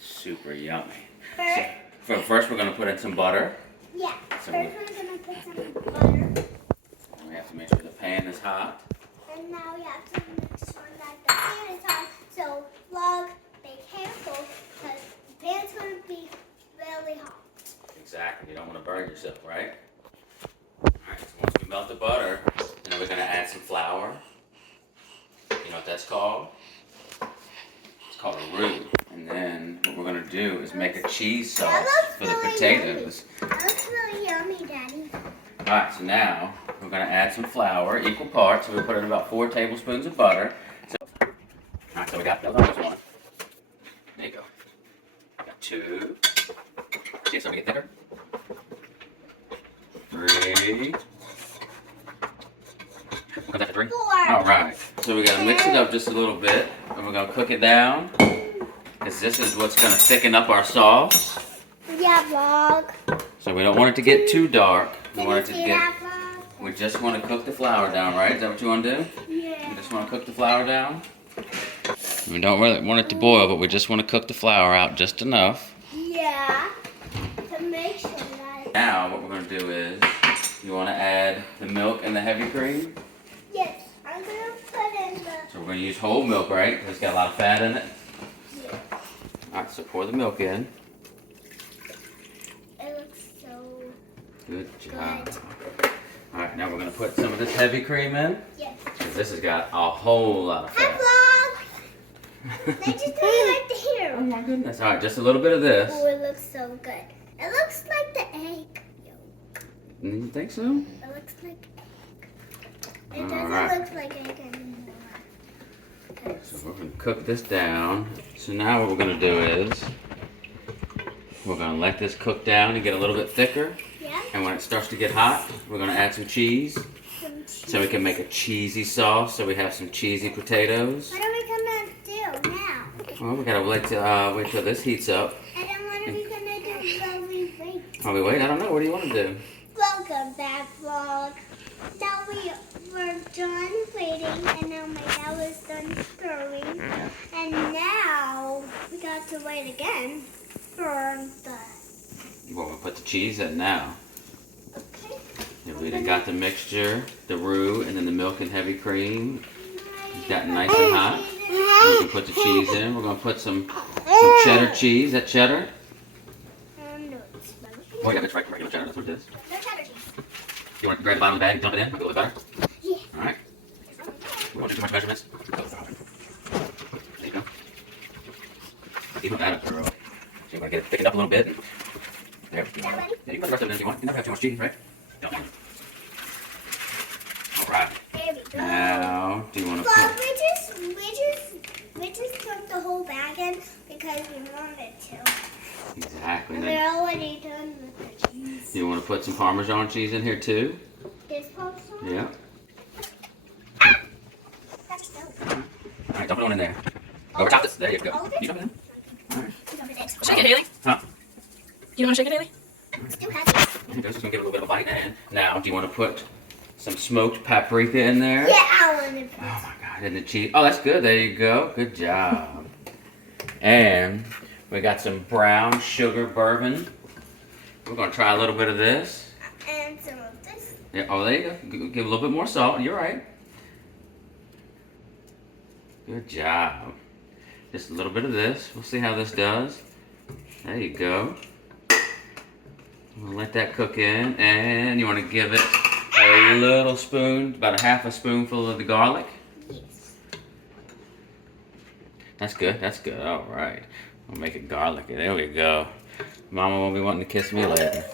Super yummy. First we're going to put in some butter. Yeah. So First we're going to put some butter. We have to make sure the pan is hot. And now we have to make sure that the pan is hot. So vlog, be careful because the pan's going to be really hot. Exactly. You don't want to burn yourself, right? Alright, so once we melt the butter, then we're going to add some flour. You know what that's called? It's called a roux. And then what we're going to do is make a cheese sauce for the potatoes. Yummy. That looks really yummy, Daddy. Alright, so now we're going to add some flour, equal parts. So we put in about 4 tablespoons of butter. Alright, so we got, that was almost 1. There you go. Got 2. See, so we get thicker. 3. Comes after 3? 4. Alright, so we got to mix it up just a little bit. And we're going to cook it down. Because this is what's going to thicken up our sauce. Yeah, vlog. So we don't want it to get too dark. We Did want you it to see get. that, vlog? We just want to cook the flour down, right? Is that what you want to do? Yeah. You just want to cook the flour down? We don't really want it to boil, but we just want to cook the flour out just enough. Yeah. To make sure that. Now what we're going to do is, you want to add the milk and the heavy cream. Yes. I'm going to put in the. So we're going to use whole milk, right? Because it's got a lot of fat in it. Yeah. Alright, so pour the milk in. It looks so Good job. good. Alright, now we're going to put some of this heavy cream in. Yes. Because this has got a whole lot of fat. Hi, vlog. They just do it right here. Oh my goodness. Alright, just a little bit of this. Oh, it looks so good. It looks like the egg yolk. You think so? It looks like egg. It doesn't Alright. look like egg anymore. So we're going to cook this down. So now what we're going to do is, we're going to let this cook down and get a little bit thicker. Yeah. And when it starts to get hot, we're going to add some cheese. Some cheese. So we can make a cheesy sauce. So we have some cheesy potatoes. What are we gonna do now? Well, we got to wait till this heats up. And then what are we gonna do while we wait? While we wait, I don't know. What do you want to do? Welcome back, vlog. Now we were done waiting, and now my dad was done stirring, and now we got to wait again for the. Well, we'll put the cheese in now. Okay. Yeah, we got the mixture, the roux, and then the milk and heavy cream. It's gotten nice and hot. We can put the cheese in. We're going to put some cheddar cheese. Is that cheddar? No, it's better. Oh yeah, that's right. Regular cheddar. That's what it is. No cheddar cheese. You want to grab the bottom of the bag, dump it in, make it a little bit better? Yeah. Alright. We won't do too much measurements. There you go. Even that up, girl. So you want to get it thickened up a little bit. There. Is that ready? Yeah, you can put the rest of it in if you want. You never have too much cheese, right? No. Alright. There we go. Now, do you want to Well, put... we just took the whole bag in because we wanted to. Exactly. And Then we're already done with the cheese. you want to put some Parmesan cheese in here too? This Parmesan? Yeah. That's so Alright, dump it on in there. Over top this. There you go. All of it? You dump it in. Alright. Shake it, Hailey. Huh? You don't want to shake it, Hailey? Still has it. There you go. Just gonna give it a little bit of a bite in. Now, do you want to put some smoked paprika in there? Yeah, I want to. Oh my god, and the cheese. Oh, that's good. There you go. Good job. And we got some brown sugar bourbon. We're going to try a little bit of this. And some of this. Yeah, oh, there you go. Give a little bit more salt. You're right. Good job. Just a little bit of this. We'll see how this does. There you go. We'll let that cook in. And you want to give it a little spoon, about a half a spoonful of the garlic. Yes. That's good. That's good. All right. We'll make it garlicky. There we go. Mama won't be wanting to kiss me later.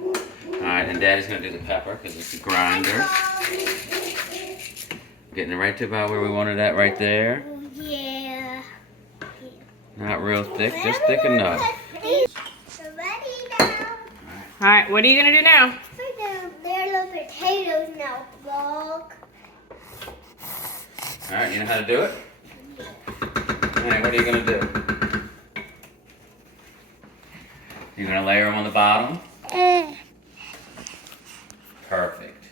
All right, and Daddy's going to do the pepper because it's a grinder. Getting it right to about where we wanted that right there. Yeah. Not real thick, just thick enough. So ready now. All right, what are you going to do now? They're little potatoes now, vlog. All right, you know how to do it? All right, what are you going to do? You're going to layer them on the bottom? Perfect.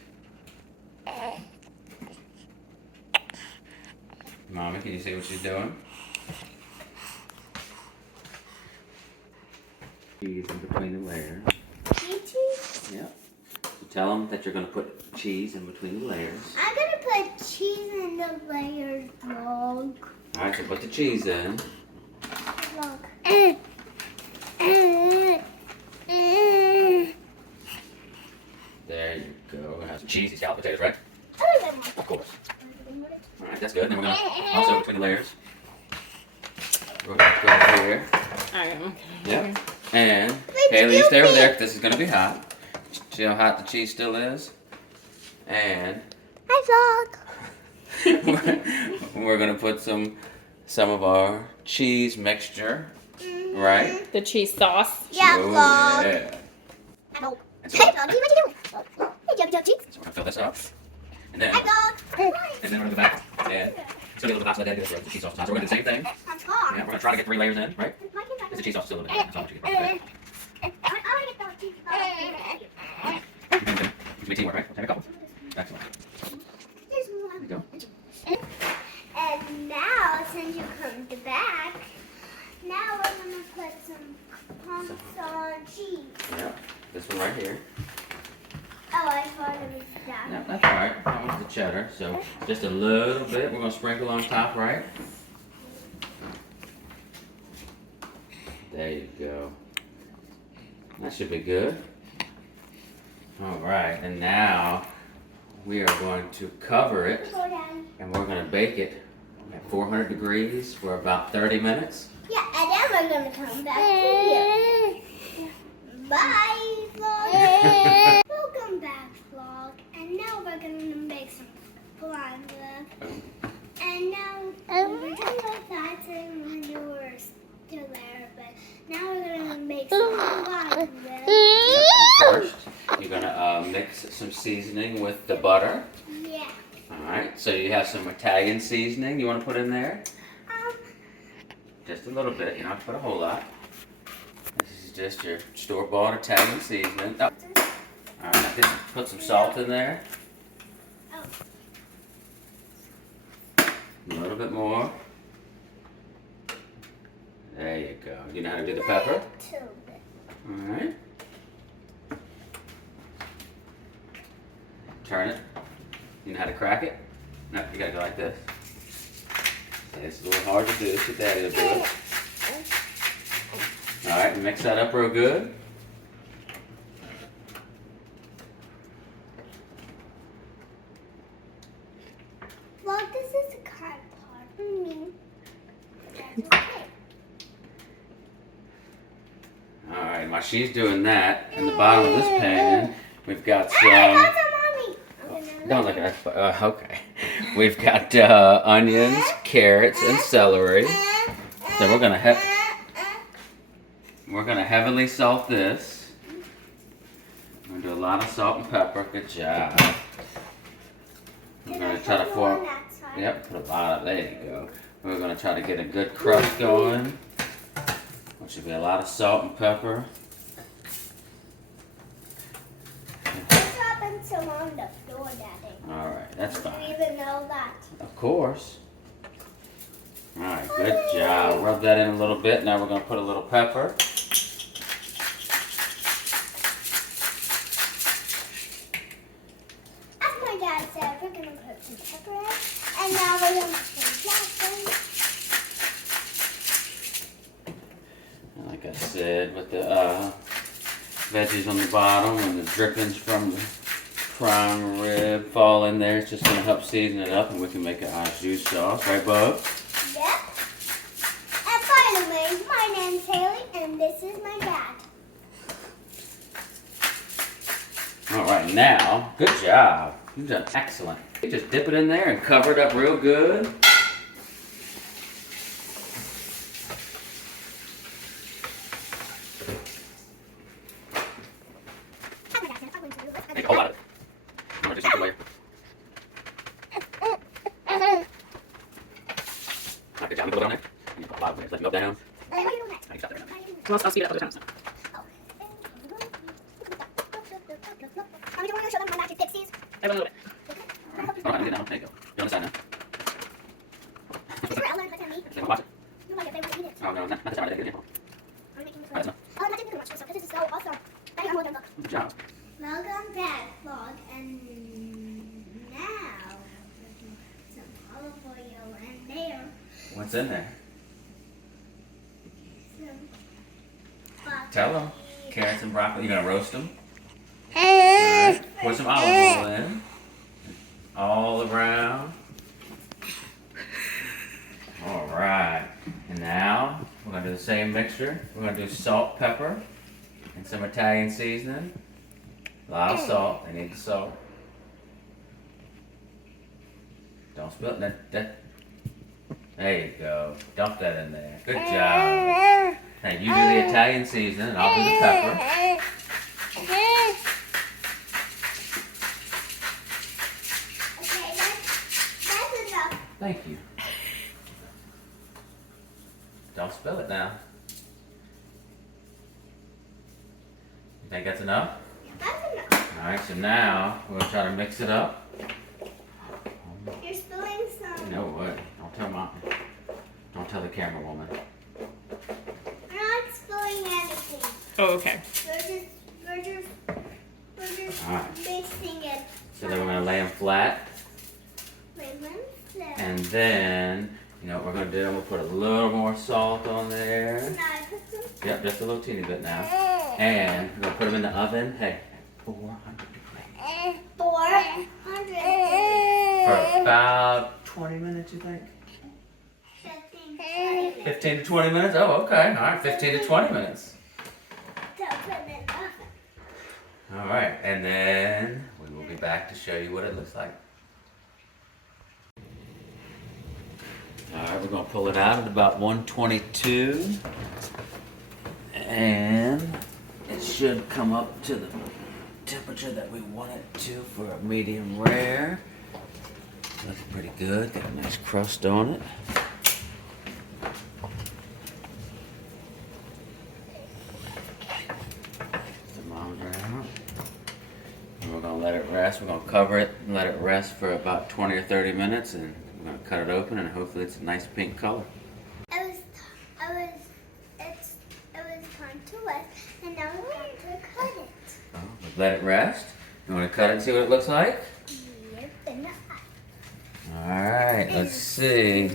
Mommy, can you see what she's doing. Cheese in between the layers. Cheese? Yep. So tell them that you're going to put cheese in between the layers. I'm gonna put cheese in the layers, vlog. Alright, so put the cheese in. Vlog. There you go. We're gonna have some cheesy scalloped potatoes, right? Of course. Alright, that's good. Then we're going to also between the layers. We're going to go here. Okay. Yep. And Wait, Hailey, you stay over Scoopy. there. This is going to be hot. See how hot the cheese still is? And Hi, vlog. we're going to put some of our cheese mixture, right? The cheese sauce. Yeah, Oh, vlog. yeah. Vlog. And Hey, so, vlog, what are you doing? Hey, Jump Jump Cheeks. so we're going to fill this up. And then, Hi, vlog. and then we're going to go back and it's going to be a little bit hot, so then do this with the cheese sauce. So we're going to do the same thing. On top. Yeah, we're going to try to get 3 layers in, right? Is the cheese sauce still a little bit? That's all what you get. Okay. You can be teamwork, right? Let's have a couple. Excellent. There you go. And now, since you come to back, now we're gonna put some Parmesan cheese. Yeah, this one right here. Oh, I thought it was that. Yeah, that's all right. That one's the cheddar. So just a little bit. We're going to sprinkle on top, right? There you go. That should be good. All right, and now we are going to cover it, Go down. and we're going to bake it at 400 degrees for about 30 minutes. Yeah, and then we're gonna come back to here. Bye, vlog. Welcome back, vlog. And now we're gonna make some blind love. And now we're done with that, and when you were still there, but now we're gonna make some blind love. First, you're going to mix some seasoning with the butter. Yeah. All right, so you have some Italian seasoning you want to put in there. Just a little bit, you don't have to put a whole lot. This is just your store-bought Italian seasoning. Oh. All right, now just put some salt in there. Oh. A little bit more. There you go. You know how to do the pepper? Two bit. All right. Turn it. You know how to crack it? No, you gotta go like this. It's a little hard to do, so Daddy will do it. All right, mix that up real good. Well, this is a card part for me. That's okay. All right, while she's doing that, in the bottom of this pan, we've got Hey, I some. got some mommy. Okay, now Don't look at that. Okay. We've got onions, carrots, and celery. So we're gonna heavily salt this. We're gonna do a lot of salt and pepper. Good job. We're Can I gonna try to put form. more on that side? Yep, put a lot of. There you go. We're gonna try to get a good crust going, which should be a lot of salt and pepper. What's happened to on the floor, Daddy? All right, that's Do you fine. even know that? Of course. All right, good job. Rub that in a little bit. Now we're gonna put a little pepper. As my dad said, we're gonna put some pepper in, and now we're gonna put that Like I said, with the veggies on the bottom and the drippings from the prime rib fall in there, it's just going to help season it up, and we can make an au jus sauce, right, Bub? Yep. And by the way, my name's Hailey, and this is my dad. All right, now, good job. You've done excellent. You just dip it in there and cover it up real good. Make a whole lot of it. You want to do something later? Good job. We put it on there. You put a lot of it. Let it go down. What are you doing next? Now you stop there. Well, I'll speed it up other times. Are we going to show them my magic pixies? I have a little bit. All right, get down. There you go. Go on the side now. This is where I learned my in there? Some Tell them. Carrots and broccoli. You're gonna roast them. Alright. Pour some olive oil in. All around. Alright. And now we're gonna do the same mixture. We're gonna do salt, pepper, and some Italian seasoning. A lot of salt. They need the salt. Don't spill it. There you go. Dump that in there. Good job. Now you do the Italian seasoning and I'll do the pepper. Okay, that's enough. Thank you. Don't spill it now. You think that's enough? That's enough. Alright, so now we're gonna try to mix it up. You're spilling some. You know what? Don't tell Mom. Don't tell the camera woman. We're not spilling anything. Oh, okay. We're just Alright. mixing it. So then we're gonna lay them flat. And then, you know what we're gonna do? We'll put a little more salt on there. Now I put some. Yep, just a little teeny bit now. And we're gonna put them in the oven. Hey, 400 degrees. 400. For about 20 minutes, you think? 15. 15 to 20 minutes? Oh, okay. All right, 15 to 20 minutes. So put it in the oven. All right, and then we will be back to show you what it looks like. All right, we're gonna pull it out at about 122. And it should come up to the temperature that we want it to for a medium rare. Looks pretty good, got a nice crust on it. Thermometer out. And we're gonna let it rest. We're gonna cover it and let it rest for about 20 or 30 minutes, and we're gonna cut it open, and hopefully it's a nice pink color. It was time to rest, and now we're going to cut it. Oh, let it rest. You wanna cut it and see what it looks like? Yep, and Alright, let's see.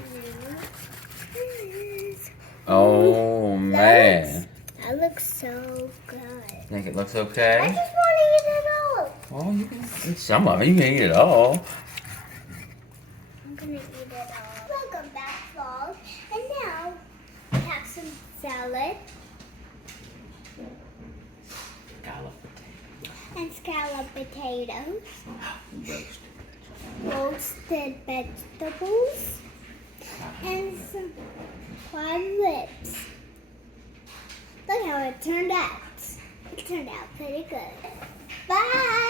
Oh man. that looks so good. Think it looks I okay? just want to eat it all. Well, you can eat some of it. You can eat it all. I'm gonna eat it all. Welcome back, vlog. And now we have some salad and scallop potatoes, roasted vegetables, and some fried lips. Look how it turned out. It turned out pretty good. Bye!